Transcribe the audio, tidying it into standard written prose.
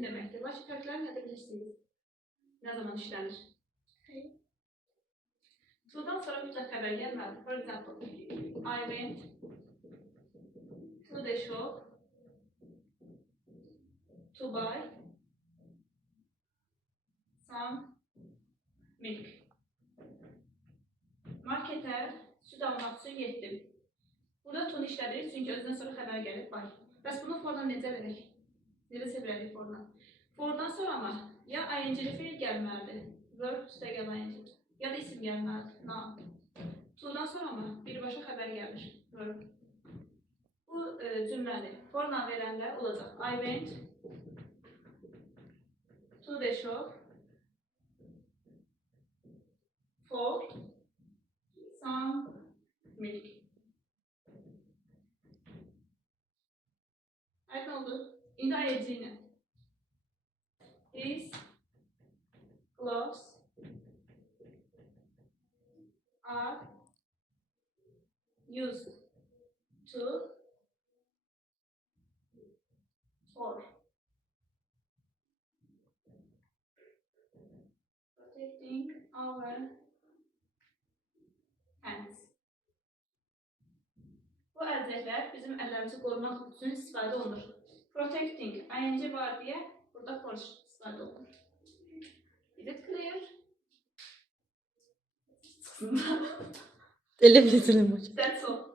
üçün deməkdir. Lakin fərqləri nədir bilirsiniz? Nə zaman işlənir? To'dan sonra mütləq xəbər gəlməlidir. For example, I went to the shop to buy some milk. Marketə süd almaq üçün getdim. Burada tonu işlədirik, çünki özdən sonra xəbər gəlib buy. Bəs bunu fordan necə verək? Necə çevirərik fordan? Fordan sonra ama ya ing-li feil gəlməlidir, verb üstəgəl ing, ya da isim gəlməlidir, noun. To'dan sonra mı birbaşa xəbər gəlir, verb. Bu cümləni forla verəndə olacaq. I went to the shop for some milk. Evet, ne oldu? İndi ing-li. These gloves are used for protecting our hands. Bu əlcəklər bizim əllərimizi qorumaq üçün istifadə olunur. Protecting, ing var deyə burada for istifadə olunur. Is it clear? Ele bilsin. That's all.